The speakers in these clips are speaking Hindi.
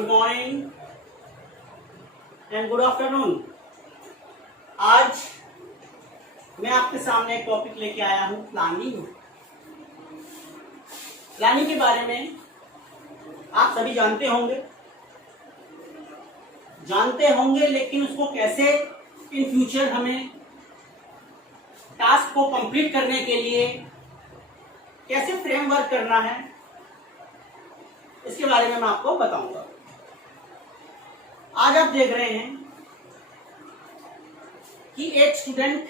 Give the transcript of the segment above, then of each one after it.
Good morning and good afternoon. आज मैं आपके सामने एक टॉपिक लेके आया हूं, प्लानिंग। प्लानिंग के बारे में आप सभी जानते होंगे, लेकिन उसको कैसे इन फ्यूचर हमें टास्क को कंप्लीट करने के लिए कैसे फ्रेमवर्क करना है, इसके बारे में मैं आपको बताऊंगा। आज आप देख रहे हैं कि एक स्टूडेंट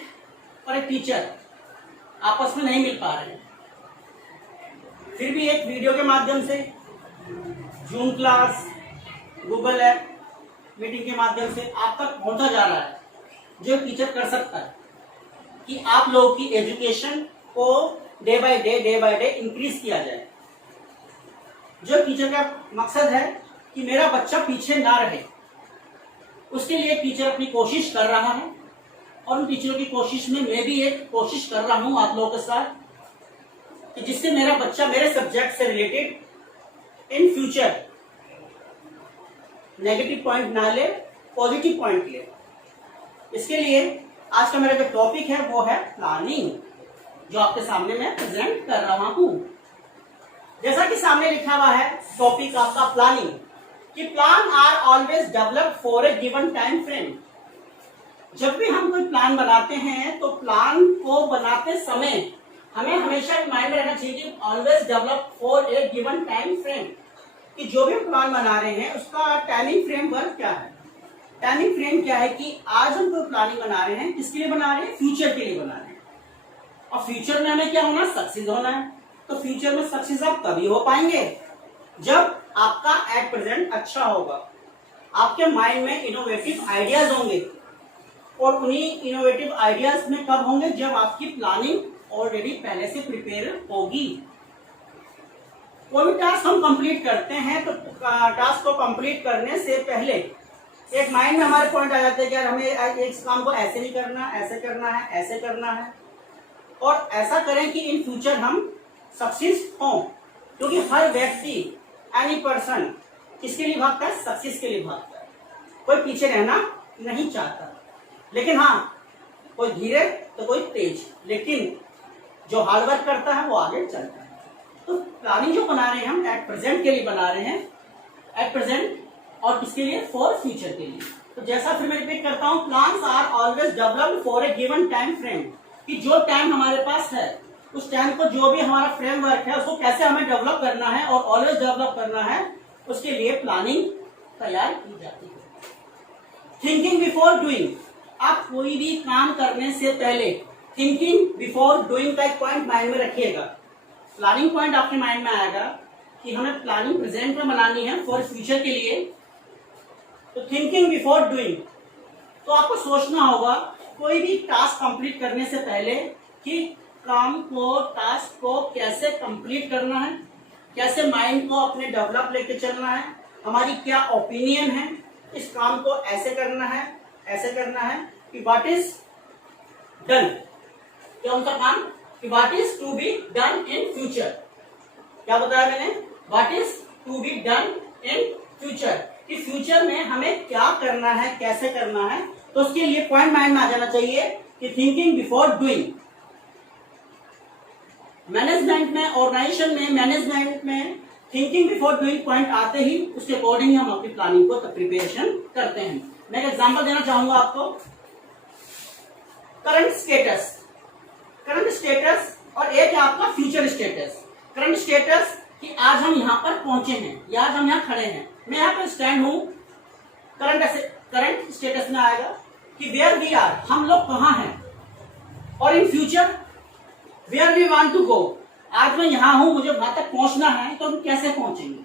और एक टीचर आपस में नहीं मिल पा रहे हैं, फिर भी एक वीडियो के माध्यम से, zoom class, Google app meeting के माध्यम से आप तक पहुंचा जा रहा है, जो टीचर कर सकता है कि आप लोगों की एजुकेशन को डे बाय डे इंक्रीज किया जाए। जो टीचर का मकसद है कि मेरा बच्चा पीछे ना रहे, उसके लिए टीचर अपनी कोशिश कर रहा है और उन टीचरों की कोशिश में मैं भी एक कोशिश कर रहा हूं आप लोगों के साथ कि जिससे मेरा बच्चा मेरे सब्जेक्ट से related in future negative point ना ले, पॉजिटिव पॉइंट ले। इसके लिए आज का मेरा जो टॉपिक है वो है प्लानिंग, जो आपके सामने मैं प्रेजेंट कर रहा हूं। जैसा कि सामने लिखा हुआ है टॉपिक आपका प्लानिंग, कि plan are always develop for a given time frame. जब भी हम कोई प्लान बनाते हैं तो प्लान को बनाते समय हमें हमेशा माइंड में रहना चाहिए कि always develop for a given time frame, कि जो भी हम प्लान बना रहे हैं उसका टाइमिंग फ्रेमवर्क क्या है। टाइमिंग फ्रेम क्या है कि आज हम कोई प्लानिंग बना रहे हैं, किसके लिए बना रहे हैं, फ्यूचर के लिए बना रहे हैं। और फ्यूचर में हमें क्या होना, सक्सेस होना है। तो फ्यूचर में सक्सेस आप तभी हो पाएंगे जब आपका एट प्रेजेंट अच्छा होगा, आपके माइंड में इनोवेटिव आइडियाज होंगे। और उन्हीं इनोवेटिव आइडियाज में कब होंगे, जब आपकी प्लानिंग ऑलरेडी पहले से प्रिपेयर होगी। कोई भी टास्क हम कंप्लीट करते हैं तो टास्क को कंप्लीट करने से पहले एक माइंड में हमारे पॉइंट आ जाते हैं कि यार हमें इस काम को ऐसे नहीं करना, ऐसे करना है, ऐसे करना है, और ऐसा करें कि इन फ्यूचर हम सक्सेस हों। क्योंकि हर व्यक्ति, एनी पर्सन किसके लिए भागता है, सक्सेस के लिए भागता है। कोई पीछे रहना नहीं चाहता, लेकिन हाँ, कोई धीरे तो कोई तेज, लेकिन जो हार्डवर्क करता है वो आगे चलता है। तो प्लानिंग जो बना रहे हैं हम एट प्रेजेंट के लिए बना रहे हैं, एट प्रेजेंट, और किसके लिए, फॉर फ्यूचर के लिए। तो जैसा फिर मैं रिपीट करता हूं, plans are always developed for a given time frame, कि जो टाइम हमारे पास है उस टाइम को, जो भी हमारा फ्रेमवर्क है उसको कैसे हमें डेवलप करना है और ऑलवेज डेवलप करना है, उसके लिए प्लानिंग तैयार की जाती है। थिंकिंग बिफोर डूइंग, आप कोई भी काम करने से पहले थिंकिंग बिफोर डूइंग का एक पॉइंट माइंड में रखिएगा। प्लानिंग पॉइंट आपके माइंड में आएगा कि हमें प्लानिंग प्रेजेंट में बनानी है फॉर फ्यूचर के लिए। तो थिंकिंग बिफोर डूइंग, तो आपको सोचना होगा कोई भी टास्क कंप्लीट करने से पहले कि काम को, टास्क को कैसे कंप्लीट करना है, कैसे माइंड को अपने डेवलप लेके चलना है, हमारी क्या ओपिनियन है, इस काम को ऐसे करना है, ऐसे करना है, कि व्हाट इज डन, कौन सा काम, कि what is to be done in future. क्या बताया मैंने, what is to be done in future, कि फ्यूचर में हमें क्या करना है, कैसे करना है। तो उसके लिए पॉइंट माइंड में आ जाना चाहिए कि थिंकिंग बिफोर डूइंग। मैनेजमेंट में, ऑर्गेनाइजेशन में, मैनेजमेंट में थिंकिंग बिफोर डूइंग पॉइंट आते ही उसके अकॉर्डिंग हम अपनी प्लानिंग को प्रिपरेशन करते हैं। मैं एक एग्जांपल देना चाहूंगा आपको। करंट स्टेटस और एक है आपका फ्यूचर स्टेटस। करंट स्टेटस कि आज हम यहाँ पर पहुंचे हैं या आज हम यहाँ खड़े हैं, मैं यहाँ पर स्टैंड हूं। करंट स्टेटस में आएगा कि वेयर वी आर, हम लोग कहाँ हैं, और in future where we want to go, आज मैं यहाँ हूं, मुझे वहां तक पहुंचना है, तो हम कैसे पहुंचेंगे।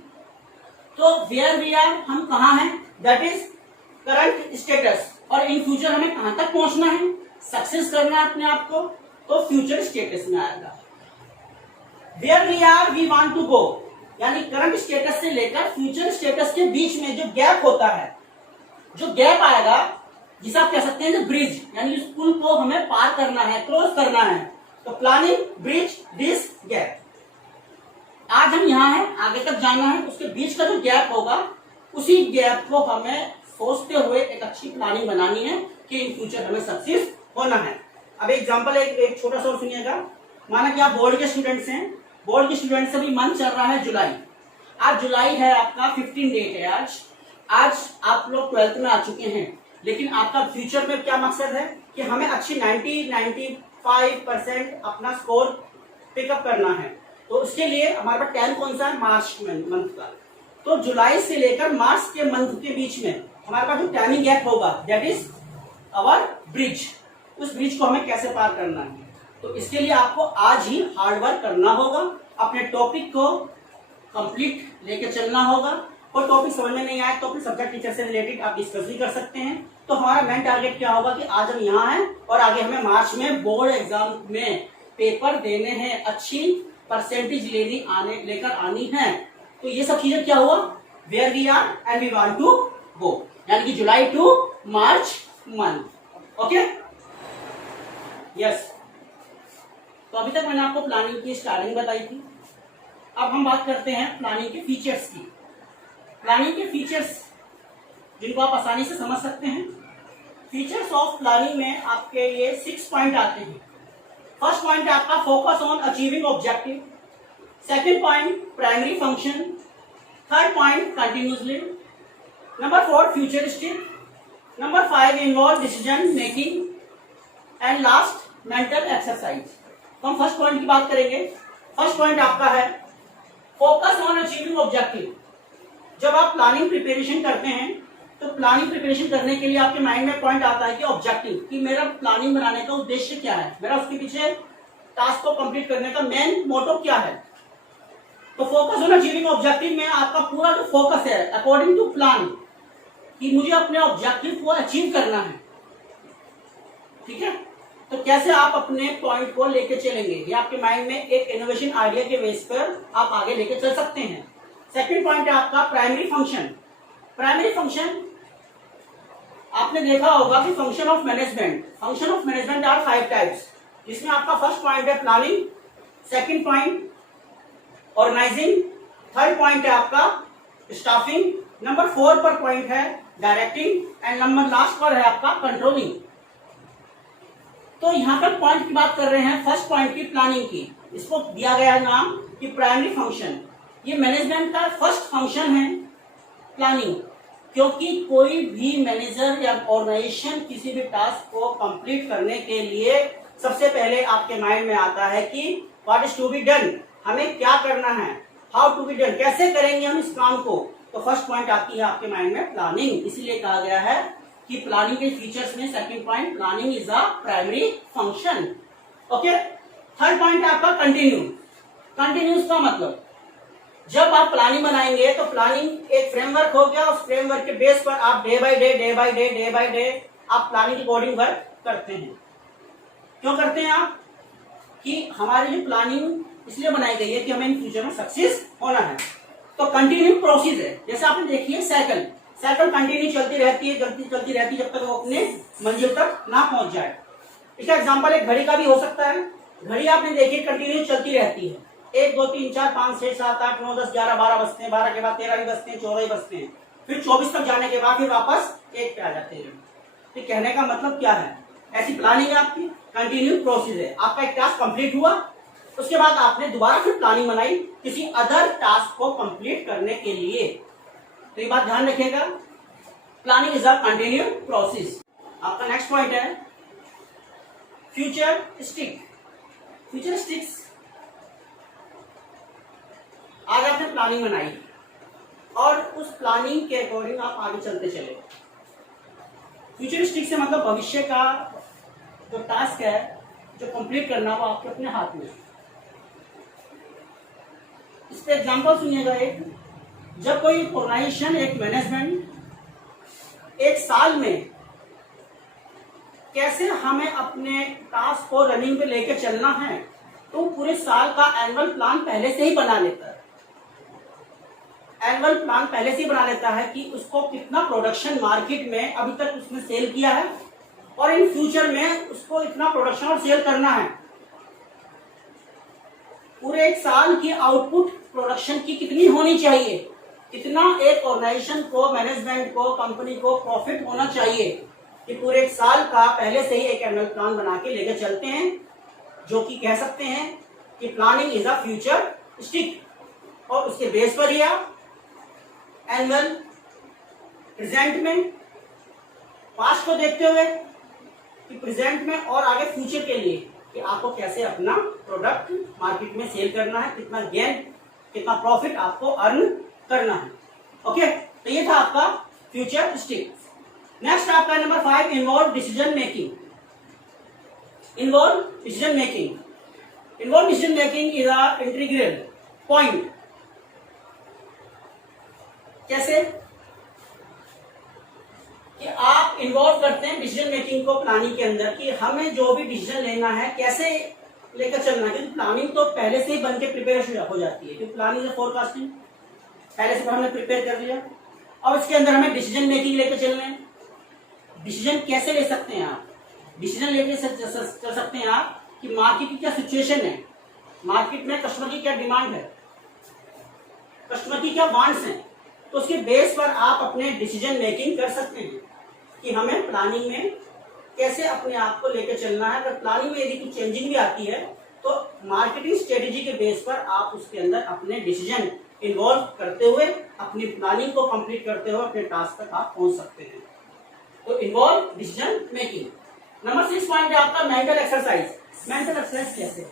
तो वेयर वी आर, हम कहाँ हैं, दैट इज करंट स्टेटस, और इन फ्यूचर हमें कहां तक पहुंचना है, सक्सेस करना है अपने आप को, तो फ्यूचर स्टेटस में आएगा। Where we are we want to go, यानी करंट स्टेटस से लेकर फ्यूचर स्टेटस के बीच में जो गैप होता है, जो गैप आएगा, जिसे आप कह सकते हैं ब्रिज, यानी इस पुल को हमें पार करना है, क्रॉस करना है। तो प्लानिंग ब्रिज दिस गैप। आज हम यहाँ हैं, आगे तक जाना है, उसके बीच का जो गैप होगा उसी गैप को हमें सोचते हुए एक अच्छी प्लानिंग बनानी है कि इन फ्यूचर हमें सक्सेस होना है। अब एग्जांपल एक छोटा सा सुनिएगा। माना कि आप बोर्ड के स्टूडेंट्स हैं, बोर्ड के स्टूडेंट से भी मंथ चल रहा है जुलाई। आज जुलाई है, आपका 15 डेट है। आज आप लोग 12th में आ चुके हैं, लेकिन आपका फ्यूचर में क्या मकसद है कि हमें अच्छी 90-95% अपना स्कोर पिकअप करना है। तो उसके लिए हमारे पास टाइम कौन सा है, मार्च मंथ का। तो जुलाई से लेकर मार्च के मंथ के बीच में हमारे पास जो टाइमिंग गैप होगा, दैट इज आवर ब्रिज। उस ब्रिज को हमें कैसे पार करना है, तो इसके लिए आपको आज ही हार्ड वर्क करना होगा। अपने टॉपिक को कंप्लीट लेके चलना होगा, और टॉपिक समझ में नहीं आए तो अपने सब्जेक्ट टीचर से रिलेटेड आप डिस्कस भी कर सकते हैं। तो हमारा मेन टारगेट क्या होगा कि आज हम यहाँ हैं और आगे हमें मार्च में बोर्ड एग्जाम में पेपर देने हैं, अच्छी परसेंटेज लेकर आनी है। तो ये सब चीजें क्या हुआ, where we are and we want to go, यानी कि July to March month. Okay, yes. तो अभी तक मैंने आपको प्लानिंग की स्टार्टिंग बताई थी। अब हम बात करते हैं प्लानिंग के फीचर्स की। प्लानिंग के फीचर्स जिनको आप आसानी से समझ सकते हैं। फीचर्स ऑफ प्लानिंग में आपके ये 6 पॉइंट आते हैं। फर्स्ट पॉइंट है आपका focus on achieving objective. Second point primary function. Third point continuously. Number 4 futuristic. Number 5 involve decision making. And last mental exercise. तो हम फर्स्ट पॉइंट की बात करेंगे। फर्स्ट पॉइंट आपका है फोकस ऑन अचीविंग ऑब्जेक्टिव। जब आप प्लानिंग प्रिपरेशन करते हैं तो प्लानिंग प्रिपरेशन करने के लिए आपके माइंड में पॉइंट आता है कि ऑब्जेक्टिव, कि मेरा प्लानिंग बनाने का उद्देश्य क्या है, मेरा उसके पीछे टास्क को कंप्लीट करने का मेन मोटो क्या है। तो फोकस ऑन अचीविंग ऑब्जेक्टिव में आपका पूरा जो फोकस है अकॉर्डिंग टू प्लान, कि मुझे अपने ऑब्जेक्टिव को अचीव करना है। ठीक है, तो कैसे आप अपने पॉइंट को लेके चलेंगे, ये आपके माइंड में एक इनोवेशन आइडिया के बेस पर आप आगे लेके चल सकते हैं। सेकंड पॉइंट है आपका प्राइमरी फंक्शन। प्राइमरी फंक्शन आपने देखा होगा कि function of management are 5 types, जिसमें आपका फर्स्ट पॉइंट है planning, second point organising, third point है आपका स्टाफिंग, नंबर 4 पर पॉइंट है डायरेक्टिंग, एंड नंबर लास्ट पर है आपका कंट्रोलिंग। तो यहाँ पर पॉइंट की बात कर रहे हैं फर्स्ट पॉइंट की, प्लानिंग की। इसको दिया गया है नाम कि प्राइमरी फंक्शन। ये मैनेजमेंट का फर्स्ट फंक्शन है प्लानिंग, क्योंकि कोई भी मैनेजर या ऑर्गेनाइजेशन किसी भी टास्क को कंप्लीट करने के लिए सबसे पहले आपके माइंड में आता है कि what is to be done, हमें क्या करना है, हाउ टू बी डन, कैसे करेंगे हम इस काम को। तो फर्स्ट पॉइंट आती है आपके माइंड में प्लानिंग। इसीलिए कहा गया है कि प्लानिंग के फीचर्स में second point planning is a primary function. Okay, third point है आपका कंटिन्यूस का मतलब, जब आप प्लानिंग बनाएंगे तो प्लानिंग एक फ्रेमवर्क हो गया, उस फ्रेमवर्क के बेस पर आप डे बाय डे आप प्लानिंग अकॉर्डिंग वर्क करते हैं। क्यों करते हैं आप, कि हमारी जो प्लानिंग इसलिए बनाई गई है कि हमें इन फ्यूचर में सक्सेस होना है। तो कंटिन्यू प्रोसेस है, जैसे आपने देखिए साइकिल कंटिन्यू चलती रहती है जब तक वो अपने मंजिल तक ना पहुंच जाए। इसका एग्जांपल एक घड़ी का भी हो सकता है। घड़ी आपने देखी कंटिन्यू चलती रहती है, 1 2 3 4 5 6 7 8 9 10 11 12 बजते हैं, 12 के बाद 13 भी बजते हैं, 14 भी बजते हैं, फिर 24 तक जाने के बाद फिर वापस 1 पे आ जाते हैं। तो कहने का मतलब क्या है, ऐसी प्लानिंग है आपकी, कंटिन्यू प्रोसेस है। आपका एक टास्क कंप्लीट हुआ, उसके बाद आपने दोबारा फिर प्लानिंग बनाई किसी अदर टास्क को कंप्लीट करने के लिए। तो ये बात ध्यान रखिएगा, planning is a continue process. आपका नेक्स्ट पॉइंट है फ्यूचरिस्टिक्स। आज आपने प्लानिंग बनाई और उस प्लानिंग के अकॉर्डिंग आप आगे चलते चले। फ्यूचरिस्टिक से मतलब भविष्य का जो टास्क है जो कंप्लीट करना वो आपके अपने हाथ में। इस पे एग्जांपल सुनिएगा एक, जब कोई ऑर्गेनाइजेशन, एक मैनेजमेंट एक साल में कैसे हमें अपने टास्क को रनिंग पे लेके चलना है, तो पूरे साल का एनुअल प्लान पहले से ही बना लेता है। एनुअल प्लान पहले से ही बना लेता है कि उसको कितना प्रोडक्शन मार्केट में अभी तक उसने सेल किया है और इन फ्यूचर में उसको इतना प्रोडक्शन और सेल करना है। पूरे एक साल की आउटपुट प्रोडक्शन की कितनी होनी चाहिए, कितना एक ऑर्गेनाइजेशन को, मैनेजमेंट को, कंपनी को प्रॉफिट होना चाहिए कि पूरे एक साल का पहले से ही एक एनुअल प्लान बना के लेकर चलते हैं, जो कि कह सकते हैं कि planning is a future stick, और उसके बेस पर ही आप एनुअल, प्रेजेंट में, पास्ट को देखते हुए कि प्रेजेंट में और आगे फ्यूचर के लिए कि आपको कैसे अपना प्रोडक्ट मार्केट में सेल करना है, कितना गेन, कितना प्रॉफिट आपको अर्न करना है। ओके, तो ये था आपका फ्यूचर स्टिक। नेक्स्ट आपका number 5, involve decision making. Involve decision making, involve decision making is a integral point. कैसे कि आप इन्वॉल्व करते हैं डिसीजन मेकिंग को प्लानिंग के अंदर, कि हमें जो भी डिसीजन लेना है कैसे लेकर चलना है, क्योंकि प्लानिंग तो पहले से ही बन के प्रिपेयर हो जाती है, क्योंकि प्लानिंग इज फोरकास्टिंग, पहले से हमने प्रिपेयर कर लिया। अब इसके अंदर हमें डिसीजन मेकिंग लेकर चलना है। डिसीजन कैसे ले सकते हैं आप? डिसीजन लेके चल सकते हैं आप कि मार्केट की क्या सिचुएशन है, मार्केट में कस्टमर की क्या डिमांड है, कस्टमर की क्या वांट्स हैं, तो उसके बेस पर आप अपने डिसीजन मेकिंग कर सकते हैं कि हमें प्लानिंग में कैसे अपने आप को लेकर चलना है। अगर प्लानिंग में यदि कुछ चेंजिंग भी आती है तो मार्केटिंग स्ट्रेटेजी के बेस पर आप उसके अंदर अपने डिसीजन इन्वॉल्व करते हुए अपनी प्लानिंग को कंप्लीट करते हुए अपने टास्क तक आप पहुंच सकते हैं। तो involve decision making. Number 6 point है आपका मेंटल एक्सरसाइज। मेंटल एक्सरसाइज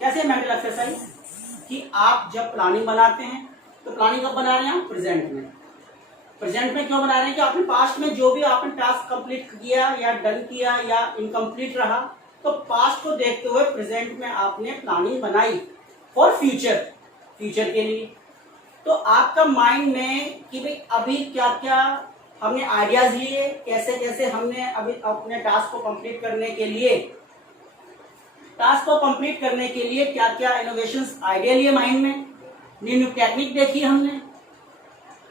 कैसे मेंटल एक्सरसाइज कि आप जब प्लानिंग बनाते हैं तो प्लानिंग कब बना रहे हैं आप? प्रेजेंट में। प्रेजेंट में क्यों बना रहे हैं कि आपने पास्ट में जो भी आपने टास्क कंप्लीट किया या डन किया या इनकम्प्लीट रहा, तो पास्ट को देखते हुए प्रेजेंट में आपने प्लानिंग बनाई फॉर फ्यूचर, फ्यूचर के लिए। तो आपका माइंड में कि भाई अभी क्या क्या हमने आइडियाज लिए, कैसे कैसे हमने अभी अपने टास्क को कंप्लीट करने के लिए, क्या क्या इनोवेशंस आइडिया लिए माइंड में, न्यू टेक्निक देखी हमने,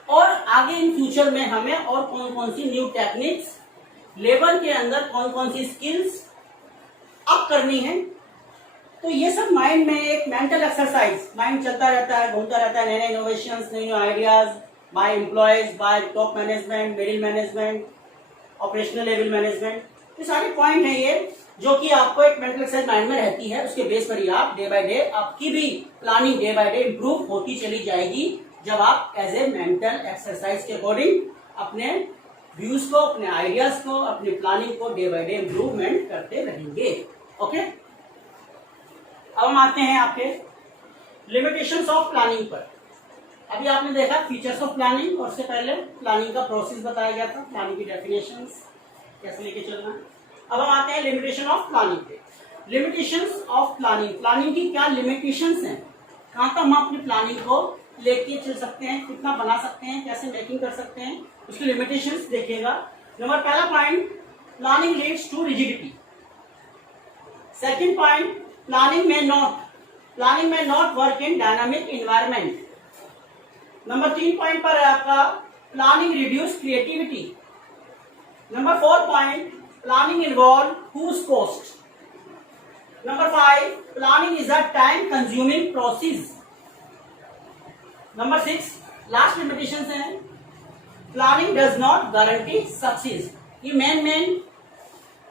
और आगे इन फ्यूचर में हमें और कौन कौन सी न्यू टेक्निक्स, लेबर के अंदर कौन कौन सी स्किल्स अप करनी है। तो ये सब माइंड में एक मेंटल एक्सरसाइज, माइंड चलता रहता है, घूमता रहता है, नए नए इनोवेशंस, नए नए ideas bye employees, bye top management, middle management, operational level management. ये सारे पॉइंट हैं ये जो कि आपको एक मेंटल एक्सरसाइज माइंड में रहती है। उसके बेस पर ही आप डे बाय डे, आपकी भी planning day by day improve होती चली जाएगी जब आप एज ए मेंटल एक्सरसाइज के अकॉर्डिंग अपने व्यूज को, अपने आइडियाज को, अपनी प्लानिंग को डे बाय डे इंप्रूवमेंट करते रहेंगे। ओके, अब हम आते हैं आपके लिमिटेशंस ऑफ प्लानिंग पर। अभी आपने देखा फीचर्स ऑफ प्लानिंग, और उससे पहले प्लानिंग का प्रोसेस बताया गया था, प्लानिंग की डेफिनेशंस कैसे लेके चलना है। अब हम आते हैं लिमिटेशन ऑफ प्लानिंग पे। लिमिटेशंस ऑफ प्लानिंग, प्लानिंग की क्या लिमिटेशंस हैं, कहाँ तक हम अपनी प्लानिंग को लेके चल सकते हैं, कितना बना सकते हैं, कैसे मेकिंग कर सकते हैं, उसकी लिमिटेशंस देखिएगा। नंबर पहला point, planning leads to rigidity. Second point, planning में not work in dynamic environment. Number 3 point पर है आपका planning reduce creativity. Number 4 point, planning involve huge cost. Number 5, planning is a time consuming process. Number 6, last limitation है, planning does not guarantee success. ये मेन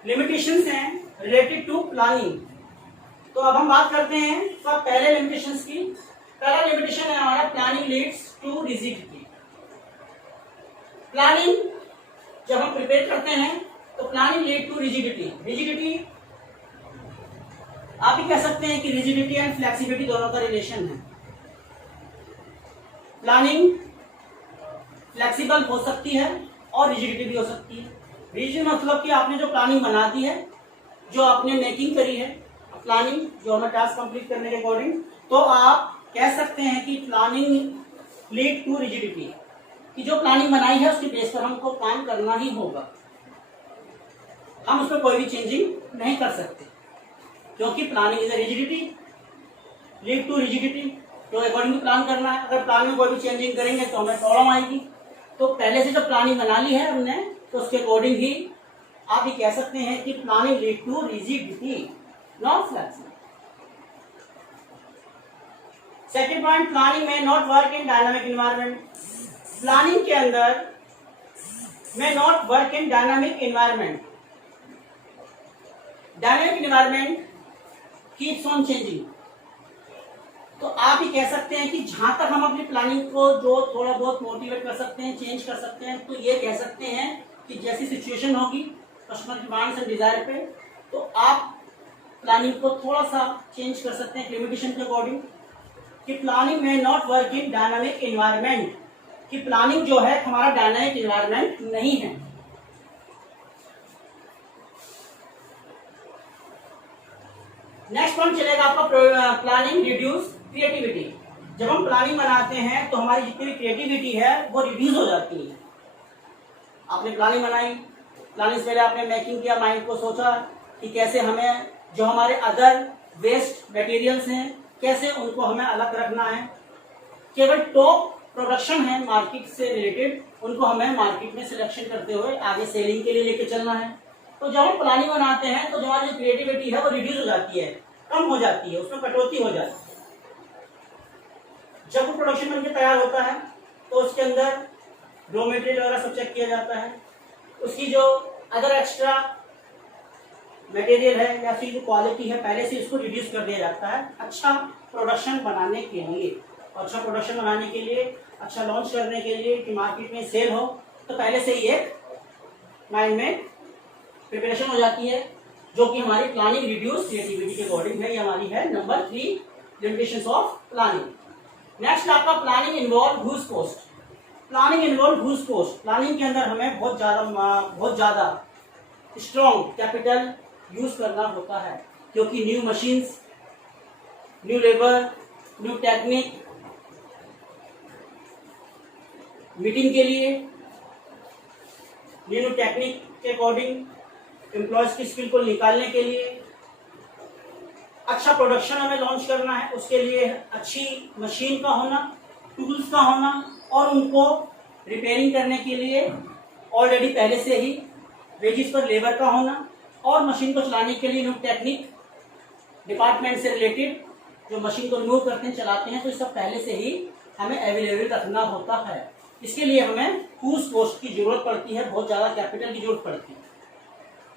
लिमिटेशंस हैं रिलेटेड टू प्लानिंग। तो अब हम बात करते हैं तो पहले लिमिटेशंस की। पहला लिमिटेशन है हमारा planning leads to rigidity. Planning जब हम प्रिपेयर करते हैं तो planning lead to rigidity. Rigidity आप भी कह सकते हैं कि रिजिडिटी एंड फ्लेक्सिबिलिटी दोनों का रिलेशन है। प्लानिंग फ्लेक्सिबल हो सकती है और रिजिडिटी भी हो सकती है। रिजिड मतलब कि आपने जो प्लानिंग बना दी है, जो आपने मेकिंग करी है प्लानिंग, जो हमें टास्क कंप्लीट करने के अकॉर्डिंग, तो आप कह सकते हैं कि प्लानिंग लीड टू रिजिडिटी, कि जो प्लानिंग बनाई है उसके बेस पर हमको काम करना ही होगा, हम उसमें कोई भी चेंजिंग नहीं कर सकते, क्योंकि planning is a rigidity, lead to rigidity, तो अकॉर्डिंग टू प्लान करना है। अगर प्लान में कोई भी चेंजिंग करेंगे तो हमें प्रॉब्लम आएगी। तो पहले से जब प्लानिंग बना ली है हमने, तो उसके अकॉर्डिंग ही आप ये कह सकते हैं कि planning lead to rigidity, not flexibility. Second point, planning में not work in dynamic environment. Planning के अंदर में not work in dynamic environment. Dynamic environment keeps on changing. तो आप ही कह सकते हैं कि जहां तक हम अपनी प्लानिंग को जो थोड़ा बहुत मोटिवेट कर सकते हैं, चेंज कर सकते हैं, तो ये कह सकते हैं कि जैसी सिचुएशन होगी कस्टमर डिमांड्स एंड डिजायर पे, तो आप प्लानिंग को थोड़ा सा चेंज कर सकते हैं लिमिटेशन के अकॉर्डिंग। कि प्लानिंग में not work in dynamic environment, कि प्लानिंग जो है हमारा डायनामिक इन्वायरमेंट नहीं है। नेक्स्ट पॉइंट चलेगा आपका प्लानिंग रिड्यूस क्रिएटिविटी। जब हम प्लानिंग बनाते हैं तो हमारी जितनी भी क्रिएटिविटी है वो रिड्यूस हो जाती है। आपने प्लानिंग बनाई, प्लानिंग से पहले आपने मेकिंग किया, माइंड को सोचा कि कैसे हमें जो हमारे अदर वेस्ट मटेरियल्स हैं कैसे उनको हमें अलग रखना है। केवल टॉप प्रोडक्शन है मार्केट से रिलेटेड, उनको हमें मार्केट में सिलेक्शन करते हुए आगे सेलिंग के लिए लेके चलना है। तो जब हम प्लानिंग बनाते हैं तो जो हमारी जो क्रिएटिविटी है वो रिड्यूस हो जाती है, कम हो जाती है, उसमें कटौती हो जाती है। जब वो प्रोडक्शन बनके तैयार होता है तो उसके अंदर रॉ मटेरियल वगैरह सब चेक किया जाता है, उसकी जो अदर एक्स्ट्रा मटेरियल है या फिर जो क्वालिटी है पहले से इसको रिड्यूस कर दिया जाता है अच्छा प्रोडक्शन बनाने के लिए। अच्छा प्रोडक्शन बनाने के लिए, अच्छा लॉन्च करने के लिए कि मार्केट में सेल हो, तो पहले से ही एक माइंड में प्रिपरेशन हो जाती है, जो कि हमारी प्लानिंग रिड्यूस क्रिएटिविटी के अकॉर्डिंग है। ये हमारी है number 3 limitations of planning. Next आपका planning involve huge cost. Planning involve huge cost. Planning के अंदर हमें बहुत ज्यादा स्ट्रॉन्ग कैपिटल यूज करना होता है, क्योंकि new machines, new labour, new technique, meeting के लिए न्यू टेक्निक के अकॉर्डिंग एम्प्लॉयज की स्किल को निकालने के लिए, अच्छा प्रोडक्शन हमें लॉन्च करना है, उसके लिए अच्छी मशीन का होना, टूल्स का होना, और उनको रिपेयरिंग करने के लिए ऑलरेडी पहले से ही वेजिस पर लेबर का होना, और मशीन को चलाने के लिए न्यू टेक्निक डिपार्टमेंट से रिलेटेड जो मशीन को रिमूव करते हैं, चलाते हैं, तो इस सब पहले से ही हमें अवेलेबल रखना होता है। इसके लिए हमें ह्यूज कॉस्ट की जरूरत पड़ती है, बहुत ज्यादा कैपिटल की जरूरत पड़ती है,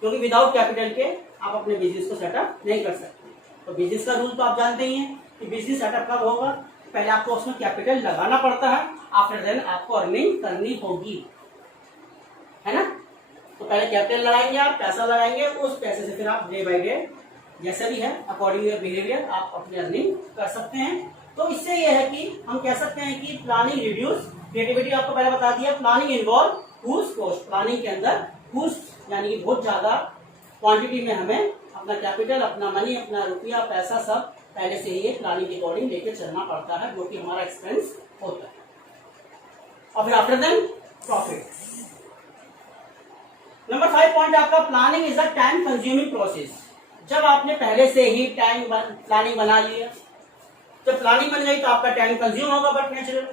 क्योंकि विदाउट कैपिटल के आप अपने बिजनेस को सेटअप नहीं कर सकते। तो बिजनेस का रूल तो आप जानते ही हैं कि बिजनेस सेटअप कब होगा, पहले आपको उसमें कैपिटल लगाना पड़ता है, आफ्टर देन आपको अर्निंग करनी होगी, है ना। तो पहले कैपिटल लगाएंगे, आप पैसा लगाएंगे, उस पैसे से फिर आप डे बाय डे जैसे भी है अकॉर्डिंग योर बिहेवियर आप अपनी अर्निंग कर सकते हैं। तो इससे यह है कि हम कह सकते हैं कि प्लानिंग रिड्यूस क्रिएटिविटी, आपको पहले बता दिया। Planning involve huge cost. Planning के अंदर ह्यूज यानी कि बहुत ज्यादा क्वांटिटी में हमें अपना कैपिटल, अपना मनी, अपना रुपया, पैसा सब पहले से ही प्लानिंग के अकॉर्डिंग लेकर चलना पड़ता है, जो कि हमारा एक्सपेंस होता है। और फिर after then profit. Number 5 point आपका planning is a time consuming process. जब आपने पहले से ही प्लानिंग बना लिया, जब प्लानिंग बन गई तो आपका टाइम कंज्यूम होगा, बट नेचुरल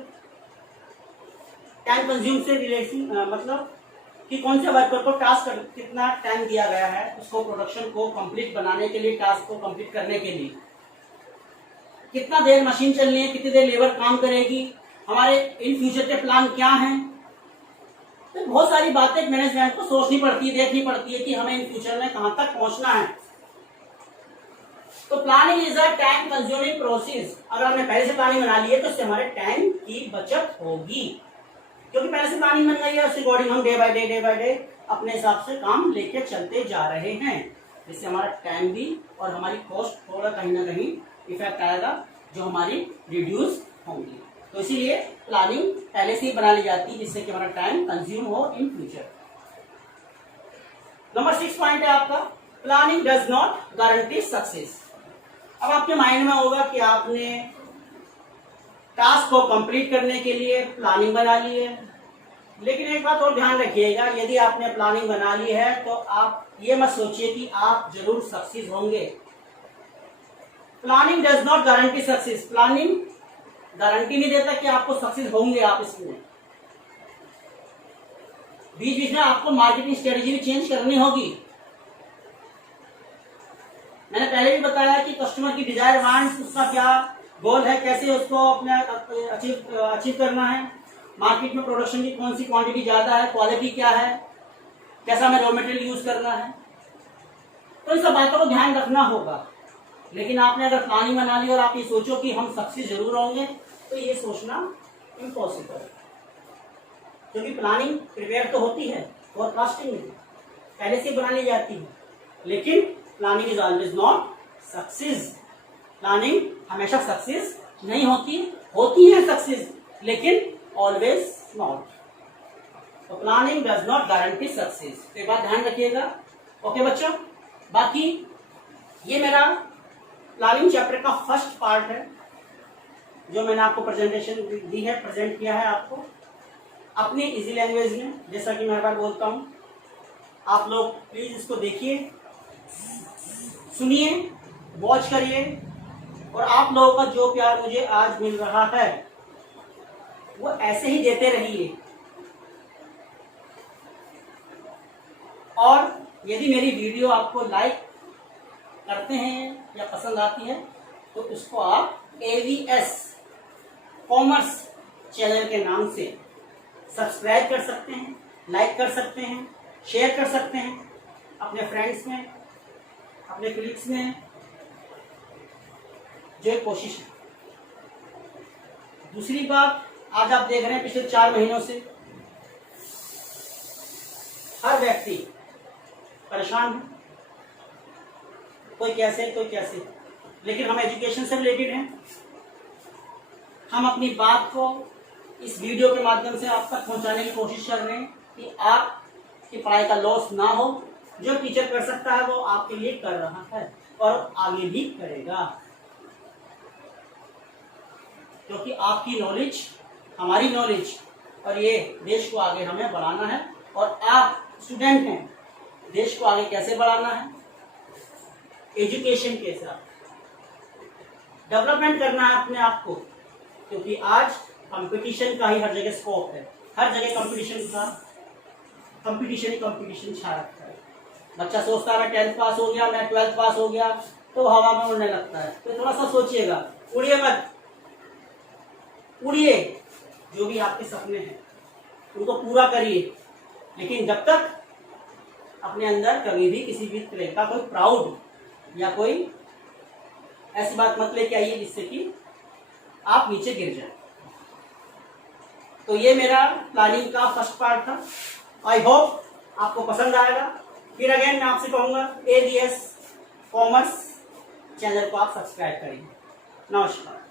टाइम कंज्यूम से रिलेशन मतलब कि कौन से वर्कर को टास्क कितना टाइम दिया गया है उसको प्रोडक्शन को कंप्लीट बनाने के लिए, टास्क को कंप्लीट करने के लिए, कितना देर मशीन चलनी है, कितनी देर लेबर काम करेगी, हमारे इन फ्यूचर के प्लान क्या हैं। तो बहुत सारी बातें मैनेजमेंट को सोचनी पड़ती है, देखनी पड़ती है कि हमें इन फ्यूचर में कहां तक पहुंचना है। तो planning is a time consuming process. अगर हमने पहले से प्लानिंग बना ली है तो इससे हमारे टाइम की बचत होगी, क्योंकि पहले से प्लानिंग बन गई है, उसके अकॉर्डिंग हम डे बाय डे अपने हिसाब से काम लेके चलते जा रहे हैं, जिससे हमारा टाइम भी और हमारी कॉस्ट थोड़ा कहीं ना कहीं इफेक्ट आएगा, जो हमारी रिड्यूस होंगी। तो इसीलिए प्लानिंग पहले से ही बना ली जाती है, जिससे कि हमारा टाइम कंज्यूम हो इन फ्यूचर। नंबर 6 पॉइंट है आपका planning does not guarantee success. अब आपके माइंड में होगा कि आपने टास्क को कंप्लीट करने के लिए प्लानिंग बना ली है, लेकिन एक बात और ध्यान रखिएगा, यदि आपने प्लानिंग बना ली है तो आप ये मत सोचिए कि आप जरूर सक्सेस होंगे। Planning does not guarantee success. Planning guarantee नहीं देता कि आपको सक्सेस होंगे आप इसमें। बीच बीच में आपको मार्केटिंग स्ट्रेटेजी भी चेंज करनी होगी। मैंने पहले भी बताया कि कस्टमर की डिजायर वांट्स, उसका क्या गोल है कैसे उसको अपने अचीव करना है, मार्केट में प्रोडक्शन की कौन सी क्वांटिटी ज़्यादा है, क्वालिटी क्या है, कैसा हमें रॉ मटेरियल यूज करना है, तो इन सब बातों को ध्यान रखना होगा। लेकिन आपने अगर प्लानिंग बना ली और आप ये सोचो कि हम सक्सेस जरूर होंगे, तो ये सोचना इम्पॉसिबल है। क्योंकि प्लानिंग प्रिपेयर तो होती है, फोरकास्टिंग में पहले से बना ली जाती है, लेकिन planning is always not success. Planning हमेशा सक्सेस नहीं होती है सक्सेस, लेकिन ऑलवेज नॉट। तो planning does not guarantee success, एक बात ध्यान रखिएगा। ओके बच्चों, बाकी ये मेरा प्लानिंग चैप्टर का फर्स्ट पार्ट है जो मैंने आपको प्रेजेंटेशन दी है, प्रेजेंट किया है आपको अपनी इजी लैंग्वेज में। जैसा कि मैं हर बार बोलता हूँ, आप लोग प्लीज इसको देखिए, सुनिए, वॉच करिए, और आप लोगों का जो प्यार मुझे आज मिल रहा है वो ऐसे ही देते रहिए। और यदि मेरी वीडियो आपको लाइक करते हैं या पसंद आती है तो उसको आप AVS कॉमर्स चैनल के नाम से सब्सक्राइब कर सकते हैं, लाइक कर सकते हैं, शेयर कर सकते हैं अपने फ्रेंड्स में, अपने कलीग्स में, जो एक कोशिश है। दूसरी बात, आज आप देख रहे हैं पिछले 4 महीनों से हर व्यक्ति परेशान है, कोई कैसे, लेकिन हम एजुकेशन से रिलेटेड हैं। हम अपनी बात को इस वीडियो के माध्यम से आप तक पहुंचाने की कोशिश कर रहे हैं कि आपकी पढ़ाई का लॉस ना हो। जो टीचर कर सकता है वो आपके लिए कर रहा है और आगे भी करेगा, क्योंकि आपकी नॉलेज हमारी नॉलेज, और ये देश को आगे हमें बढ़ाना है। और आप स्टूडेंट हैं, देश को आगे कैसे बढ़ाना है, एजुकेशन के साथ डेवलपमेंट करना है अपने आप को, क्योंकि आज कंपटीशन का ही हर जगह स्कोप है, हर जगह कंपटीशन छा रखा है। बच्चा सोचता है मैं 10th पास हो गया, मैं 12th पास हो गया, तो हवा में उड़ने लगता है। तो थोड़ा सा सोचिएगा, उड़िए मत, उड़िए, जो भी आपके सपने हैं उनको पूरा करिए, लेकिन जब तक अपने अंदर कभी भी किसी भी तरह का कोई प्राउड या कोई ऐसी बात मत लेके आइए जिससे कि आप नीचे गिर जाए। तो ये मेरा प्लानिंग का फर्स्ट पार्ट था। आई होप आपको पसंद आएगा। फिर अगेन मैं आपसे कहूंगा AVS कॉमर्स चैनल को आप सब्सक्राइब करिए। नमस्कार।